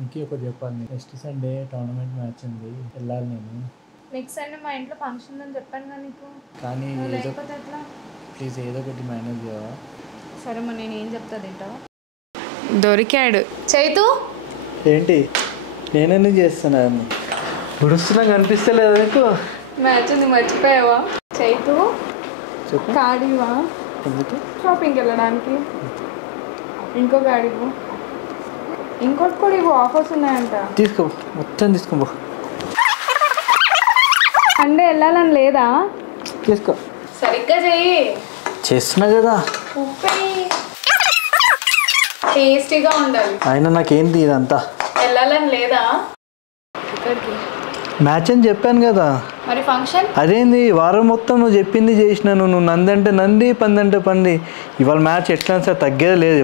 ఇంకొకటి చెప్పాలి, next Sunday tournament match ఉంది, వెళ్ళాలి నేను. నెక్స్ట్ సండే మా ఇంట్లో ఫంక్షన్ ఉందని చెప్పాను కదా నీకు. కానీ లేకపోతే ఎట్లా? ప్లీజ్ ఏదో ఒకటి మేనేజ్ చేయవా? సరే మరి నేను ఏం చెప్తా తింటావా? దొరికాడు చైతు. ఏంటి నేనెందుకు చేస్తున్నాను? గుడుస్తున్నా కనిపిస్తలేదు నీకు? మ్యాచ్ ఉంది మర్చిపోయావా? చైతు చెప్పు. గాడివా? ఎందుకు? షాపింగ్కి వెళ్ళడానికి. ఇంకో గాడివు, ఇంకోటి కూడా ఇవ్వు, ఆఫర్స్ ఉన్నాయంట. తీసుకో, మొత్తం తీసుకోబో. సండే వెళ్ళాలని లేదా? తీసుకో. సరిగ్గా చెయ్యి. చేస్తున్నా కదా. ఉప్పు టేస్టీగా ఉండాలి. అయినా నాకేంటి ఇదంతా? వెళ్ళాలని లేదా? ఇక్కడికి మ్యాచ్ అని చెప్పాను కదా. మరి ఫంక్షన్? అదేంది వారం మొత్తం నువ్వు చెప్పింది చేసినాను. నువ్వు నంది అంటే నంది, పంది అంటే పంది. ఇవాళ మ్యాచ్ ఎట్లా సార్ తగ్గేది లేదు.